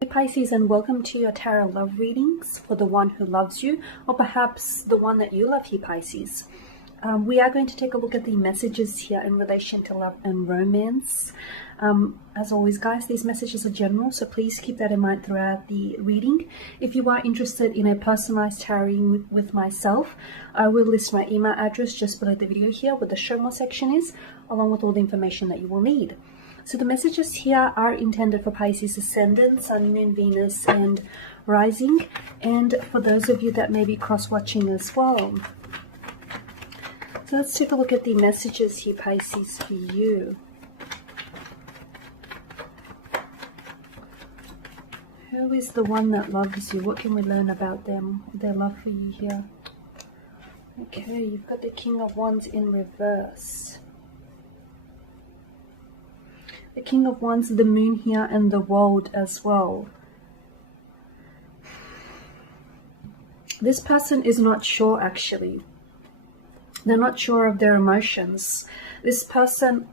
Hey Pisces, and welcome to your tarot love readings for the one who loves you, or perhaps the one that you love here, Pisces. We are going to take a look at the messages here in relation to love and romance. As always, guys, these messages are general, so please keep that in mind throughout the reading. If you are interested in a personalized tarot reading with myself, I will list my email address just below the video here where the show more section is, along with all the information that you will need. So the messages here are intended for Pisces Ascendant, Sun, Moon, Venus, and Rising, and for those of you that may be cross-watching as well. So let's take a look at the messages here, Pisces, for you. Who is the one that loves you? What can we learn about them, their love for you here? Okay, you've got the King of Wands in reverse. The King of Wands, the Moon here, and the World as well. This person is not sure, actually. They're not sure of their emotions. This person...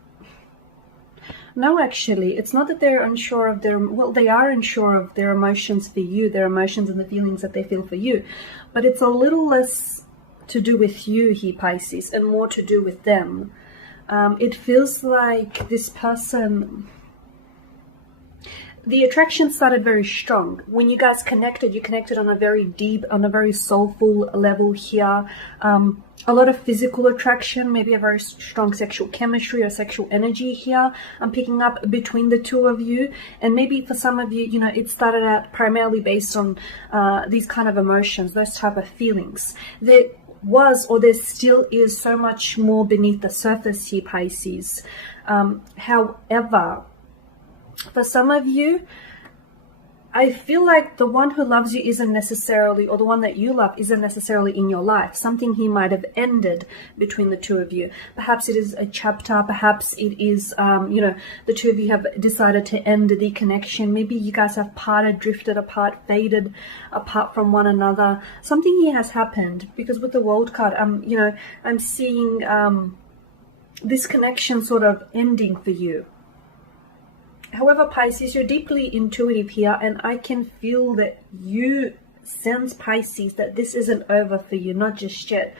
No, actually, it's not that they're unsure of their... Well, they are unsure of their emotions for you, their emotions and the feelings that they feel for you. But it's a little less to do with you here, Pisces, and more to do with them. It feels like this person, the attraction started very strong. When you guys connected, you connected on a very deep, on a very soulful level here. A lot of physical attraction, maybe a very strong sexual chemistry or sexual energy here. I'm picking up between the two of you. And maybe for some of you, you know, it started out primarily based on these kind of emotions, those type of feelings. There was, or there still is, so much more beneath the surface here, Pisces. However, for some of you, I feel like the one who loves you isn't necessarily, or the one that you love isn't necessarily in your life. Something here might have ended between the two of you. Perhaps it is a chapter, perhaps it is, you know, the two of you have decided to end the connection. Maybe you guys have parted, drifted apart, faded apart from one another. Something here has happened, because with the World card, you know, I'm seeing this connection sort of ending for you. However, Pisces, you're deeply intuitive here, and I can feel that you sense, Pisces, that this isn't over for you, not just yet.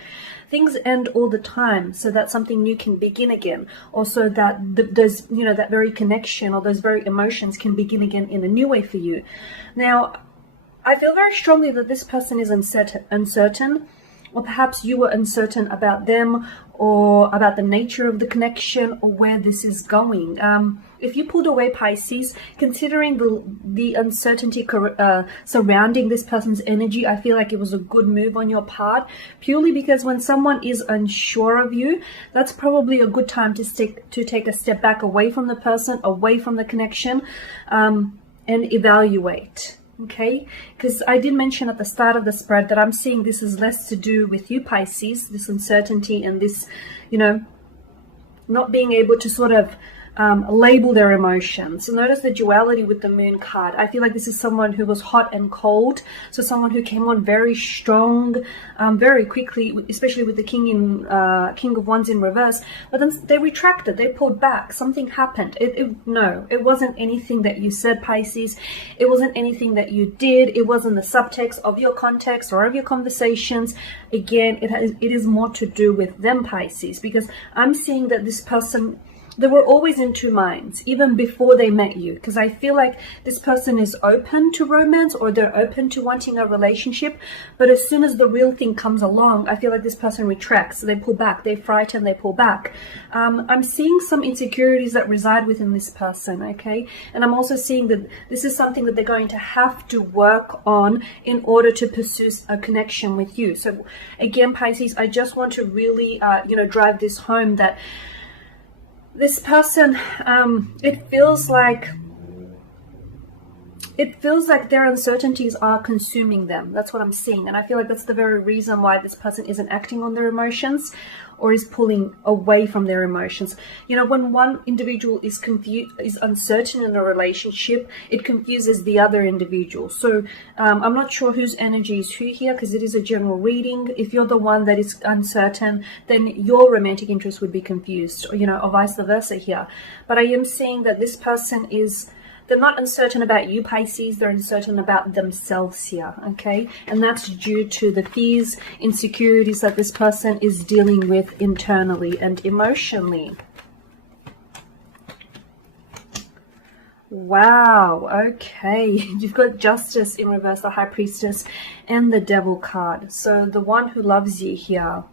Things end all the time so that something new can begin again, or so that those, you know, that very connection or those very emotions can begin again in a new way for you. Now, I feel very strongly that this person is uncertain, or perhaps you were uncertain about them, or about the nature of the connection, or where this is going. If you pulled away, Pisces, considering the uncertainty surrounding this person's energy, I feel like it was a good move on your part, purely because when someone is unsure of you, that's probably a good time to take a step back away from the person, away from the connection, and evaluate. Okay, because I did mention at the start of the spread that I'm seeing this is less to do with you, Pisces, this uncertainty and this, you know, not being able to sort of label their emotions. So notice the duality with the Moon card. I feel like this is someone who was hot and cold. So someone who came on very strong, very quickly, especially with the King of Wands in reverse. But then they retracted, they pulled back. Something happened. No, it wasn't anything that you said, Pisces. It wasn't anything that you did. It wasn't the subtext of your context or of your conversations. Again, it is more to do with them, Pisces, because I'm seeing that this person, they were always in two minds, even before they met you, because I feel like this person is open to romance, or they're open to wanting a relationship, but as soon as the real thing comes along, I feel like this person retracts, they pull back, they frighten, they pull back. I'm seeing some insecurities that reside within this person, okay? And I'm also seeing that this is something that they're going to have to work on in order to pursue a connection with you. So again, Pisces, I just want to really, you know, drive this home that this person, it feels like their uncertainties are consuming them. That's what I'm seeing. And I feel like that's the very reason why this person isn't acting on their emotions, or is pulling away from their emotions. You know, when one individual is confused, is uncertain in a relationship, it confuses the other individual. So I'm not sure whose energy is who here, because it is a general reading. If you're the one that is uncertain, then your romantic interest would be confused, or, you know, or vice versa here. But I am seeing that this person is, they're not uncertain about you, Pisces, they're uncertain about themselves here, okay? And that's due to the fears, insecurities that this person is dealing with internally and emotionally. Wow, okay. You've got Justice in reverse, the High Priestess, and the Devil card. So the one who loves you here.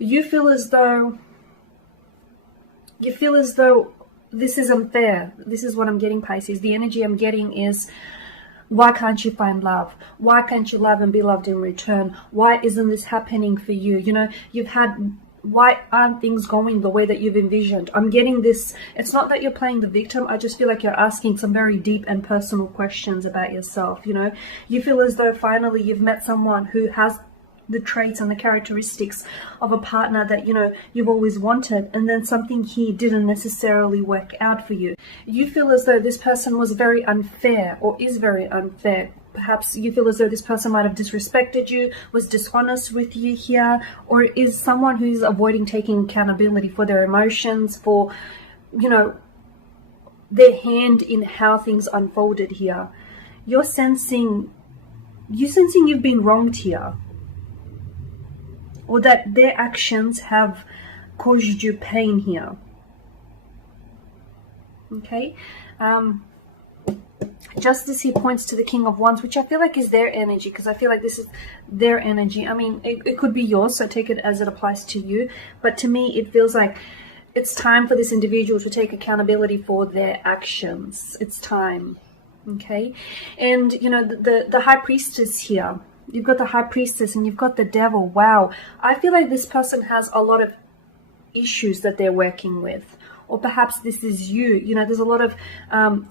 You feel as though this is unfair. This is what I'm getting, Pisces. The energy I'm getting is, why can't you find love? Why can't you love and be loved in return? Why isn't this happening for you? You know, why aren't things going the way that you've envisioned? I'm getting this. It's not that you're playing the victim. I just feel like you're asking some very deep and personal questions about yourself. You know, you feel as though finally you've met someone who has the traits and the characteristics of a partner that, you know, you've always wanted, and then something here didn't necessarily work out for you. You feel as though this person was very unfair, or is very unfair. Perhaps you feel as though this person might have disrespected you, was dishonest with you here, or is someone who's avoiding taking accountability for their emotions, for, you know, their hand in how things unfolded here. You're sensing you've been wronged here, or that their actions have caused you pain here. Okay. Justice here points to the King of Wands, which I feel like is their energy, because I feel like this is their energy. I mean, it could be yours, so take it as it applies to you. But to me, it feels like it's time for this individual to take accountability for their actions. It's time. Okay. And, you know, the High Priestess here, you've got the High Priestess and you've got the Devil. Wow. I feel like this person has a lot of issues that they're working with. Or perhaps this is you. You know, there's a lot of,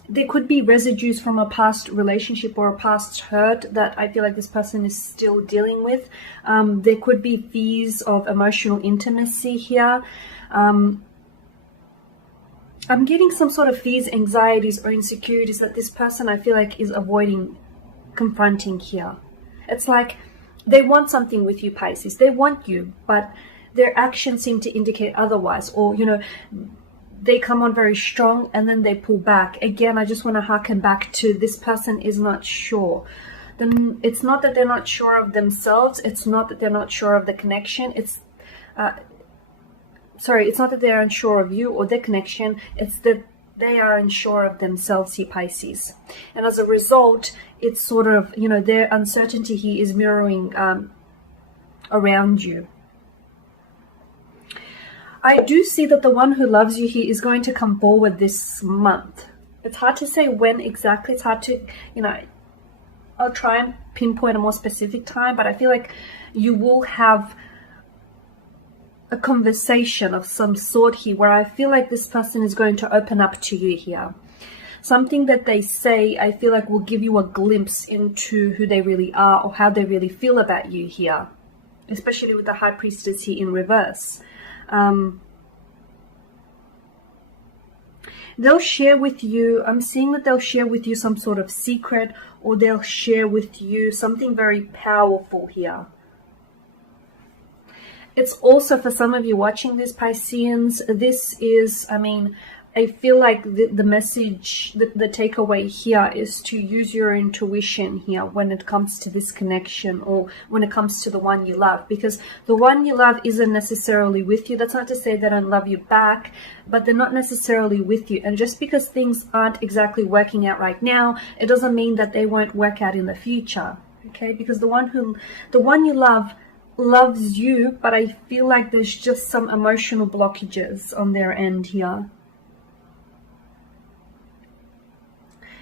there could be residues from a past relationship or a past hurt that I feel like this person is still dealing with. There could be fears of emotional intimacy here. I'm getting some sort of fears, anxieties, or insecurities that this person, I feel like, is avoiding confronting here. It's like they want something with you, Pisces. They want you, but their actions seem to indicate otherwise. Or, you know, they come on very strong and then they pull back. Again, I just want to harken back to this person is not sure. Then it's not that they're not sure of themselves. It's not that they're not sure of the connection. It's not that they're unsure of you or their connection. It's that they are unsure of themselves here, Pisces. And as a result, it's sort of, you know, their uncertainty here is mirroring around you. I do see that the one who loves you here is going to come forward this month. It's hard to say when exactly. It's hard to, you know, I'll try and pinpoint a more specific time, but I feel like you will have a conversation of some sort here where I feel like this person is going to open up to you here. Something that they say, I feel like will give you a glimpse into who they really are or how they really feel about you here, especially with the High Priestess here in reverse. They'll share with you, I'm seeing that they'll share with you some sort of secret, or they'll share with you something very powerful here. It's also, for some of you watching this, Pisceans, this is, I mean, I feel like the message, the takeaway here is to use your intuition here when it comes to this connection, or when it comes to the one you love, because the one you love isn't necessarily with you. That's not to say they don't love you back, but they're not necessarily with you. And just because things aren't exactly working out right now, it doesn't mean that they won't work out in the future. Okay, because the one you love loves you, but I feel like there's just some emotional blockages on their end here.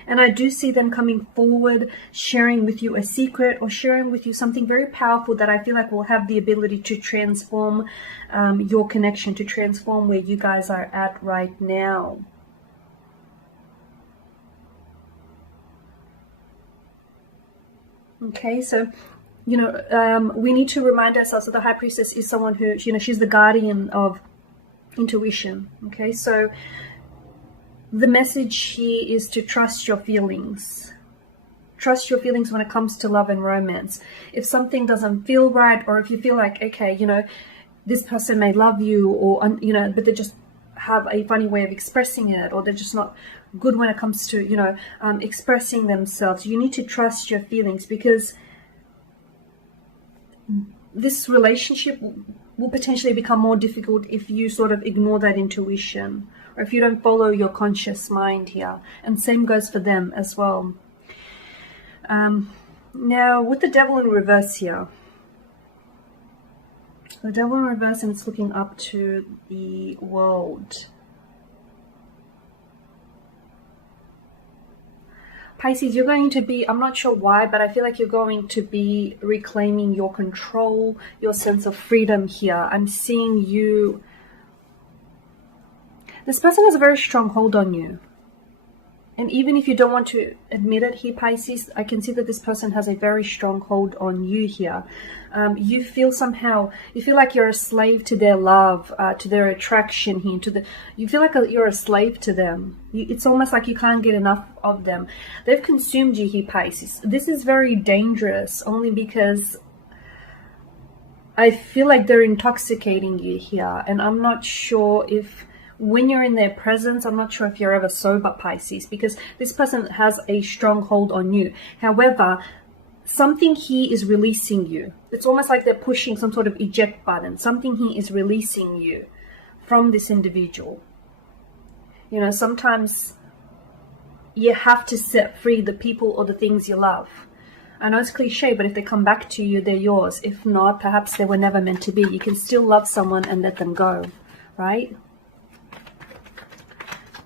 And I do see them coming forward, sharing with you a secret, or sharing with you something very powerful that I feel like will have the ability to transform your connection, to transform where you guys are at right now. Okay, so, you know, we need to remind ourselves that the High Priestess is someone who, you know, she's the guardian of intuition. Okay, so the message here is to trust your feelings. Trust your feelings when it comes to love and romance. If something doesn't feel right, or if you feel like, okay, you know, this person may love you, or, you know, but they're just have a funny way of expressing it, or they're just not good when it comes to, you know, expressing themselves. You need to trust your feelings, because this relationship will potentially become more difficult if you sort of ignore that intuition, or if you don't follow your conscious mind here. And same goes for them as well. Now, with the devil in reverse here, the devil in reverse, and it's looking up to the world. Pisces, you're going to be, I'm not sure why, but I feel like you're going to be reclaiming your control, your sense of freedom here. I'm seeing you. This person has a very strong hold on you. And even if you don't want to admit it here, Pisces, I can see that this person has a very strong hold on you here. You feel somehow, you feel like you're a slave to their love, to their attraction here, you feel like you're a slave to them. It's almost like you can't get enough of them. They've consumed you here, Pisces. This is very dangerous, only because I feel like they're intoxicating you here. And I'm not sure if, when you're in their presence, I'm not sure if you're ever sober, Pisces, because this person has a strong hold on you. However, something here is releasing you. It's almost like they're pushing some sort of eject button. Something here is releasing you from this individual. You know, sometimes you have to set free the people or the things you love. I know it's cliche, but if they come back to you, they're yours. If not, perhaps they were never meant to be. You can still love someone and let them go, right?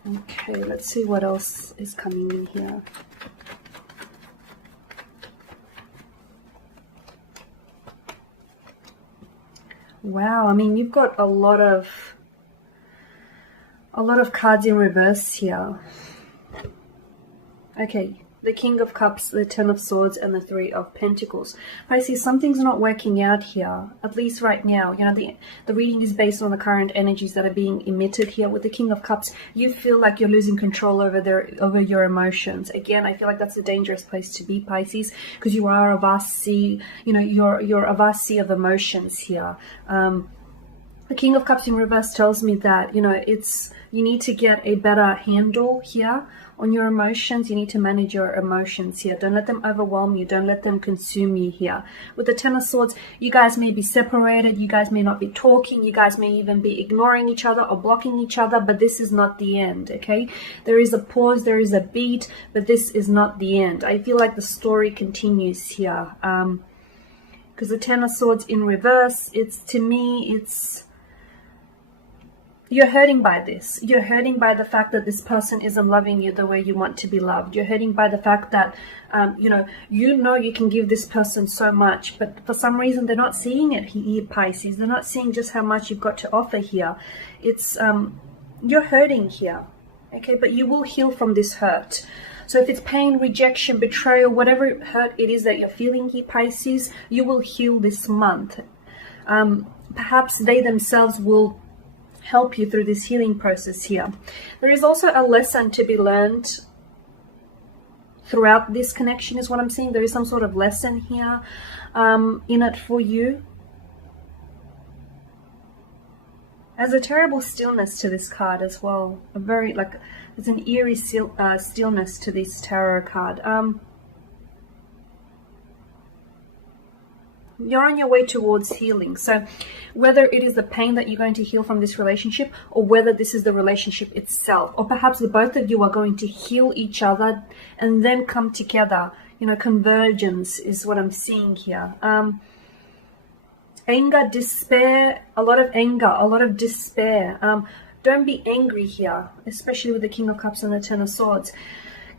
Okay, let's see what else is coming in here. Wow, I mean, you've got a lot of cards in reverse here. Okay, the King of Cups, the Ten of Swords, and the Three of Pentacles. Pisces, something's not working out here, at least right now. You know, the reading is based on the current energies that are being emitted here. With the King of Cups, you feel like you're losing control over your emotions. Again, I feel like that's a dangerous place to be, Pisces, because you are a vast sea. You know, you're a vast sea of emotions here. The King of Cups in reverse tells me that, you know, you need to get a better handle here on your emotions. You need to manage your emotions here. Don't let them overwhelm you. Don't let them consume you here. With the Ten of Swords, you guys may be separated. You guys may not be talking. You guys may even be ignoring each other or blocking each other, but this is not the end, okay? There is a pause, there is a beat, but this is not the end. I feel like the story continues here. Because the Ten of Swords in reverse, to me, you're hurting by this. You're hurting by the fact that this person isn't loving you the way you want to be loved. You're hurting by the fact that, you know you can give this person so much, but for some reason they're not seeing it here, Pisces. They're not seeing just how much you've got to offer here. You're hurting here, okay? But you will heal from this hurt. So if it's pain, rejection, betrayal, whatever hurt it is that you're feeling here, Pisces, you will heal this month. Perhaps they themselves will help you through this healing process here. There is also a lesson to be learned throughout this connection, is what I'm seeing. There is some sort of lesson here in it for you. There's a terrible stillness to this card as well. There's an eerie stillness to this tarot card. You're on your way towards healing. So whether it is the pain that you're going to heal from this relationship, or whether this is the relationship itself, or perhaps the both of you are going to heal each other and then come together. You know, convergence is what I'm seeing here. Anger, despair, a lot of anger, a lot of despair. Don't be angry here, especially with the King of Cups and the Ten of Swords.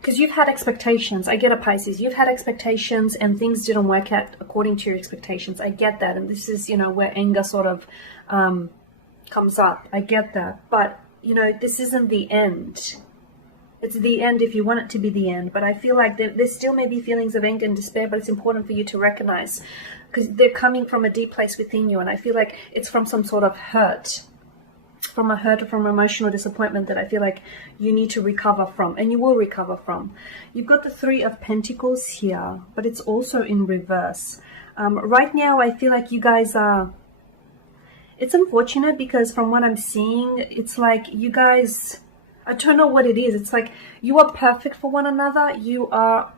Because you've had expectations. I get it, Pisces. You've had expectations and things didn't work out according to your expectations. I get that. And this is, you know, where anger sort of comes up. I get that. But, you know, this isn't the end. It's the end if you want it to be the end. But I feel like there still may be feelings of anger and despair, but it's important for you to recognize, because they're coming from a deep place within you. And I feel like it's from some sort of hurt. From a hurt or from emotional disappointment that I feel like you need to recover from, and you will recover from. You've got the Three of Pentacles here, but it's also in reverse. Right now, I feel like you guys are it's unfortunate because from what I'm seeing, it's like you guys, I don't know what it is. It's like you are perfect for one another. You are,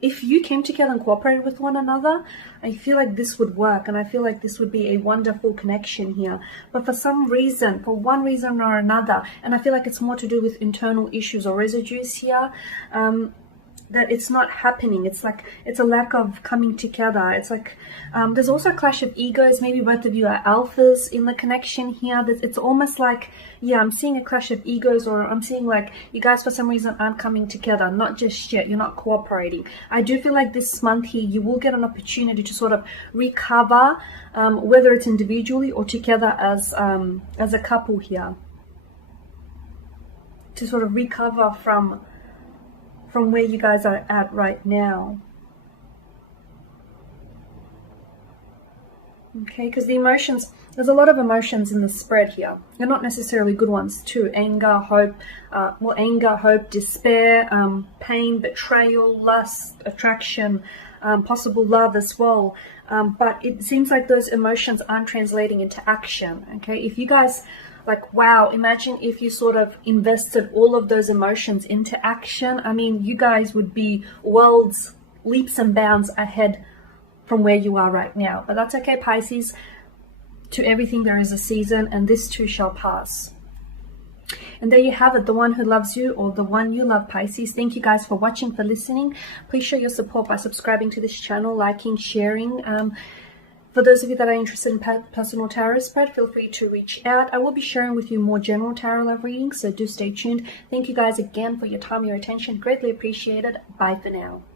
if you came together and cooperated with one another, I feel like this would work, and I feel like this would be a wonderful connection here. But for some reason, for one reason or another, and I feel like it's more to do with internal issues or residues here, that it's not happening. It's like it's a lack of coming together. It's like there's also a clash of egos. Maybe both of you are alphas in the connection here. It's almost like, yeah, I'm seeing a clash of egos, or I'm seeing like you guys for some reason aren't coming together. Not just yet. You're not cooperating. I do feel like this month here you will get an opportunity to sort of recover, whether it's individually or together as a couple here, to sort of recover from where you guys are at right now. Okay, because the emotions, there's a lot of emotions in the spread here. They're not necessarily good ones too. Anger, hope, anger, hope, despair, pain, betrayal, lust, attraction, possible love as well. But it seems like those emotions aren't translating into action. Okay, if you guys, like, wow, imagine if you sort of invested all of those emotions into action. I mean, you guys would be worlds, leaps and bounds ahead from where you are right now. But that's okay, Pisces. To everything there is a season, and this too shall pass. And there you have it, the one who loves you, or the one you love, Pisces. Thank you guys for watching, for listening. Please show your support by subscribing to this channel, liking, sharing. For those of you that are interested in personal tarot spread, feel free to reach out. I will be sharing with you more general tarot love readings, so do stay tuned. Thank you guys again for your time, your attention. Greatly appreciated. Bye for now.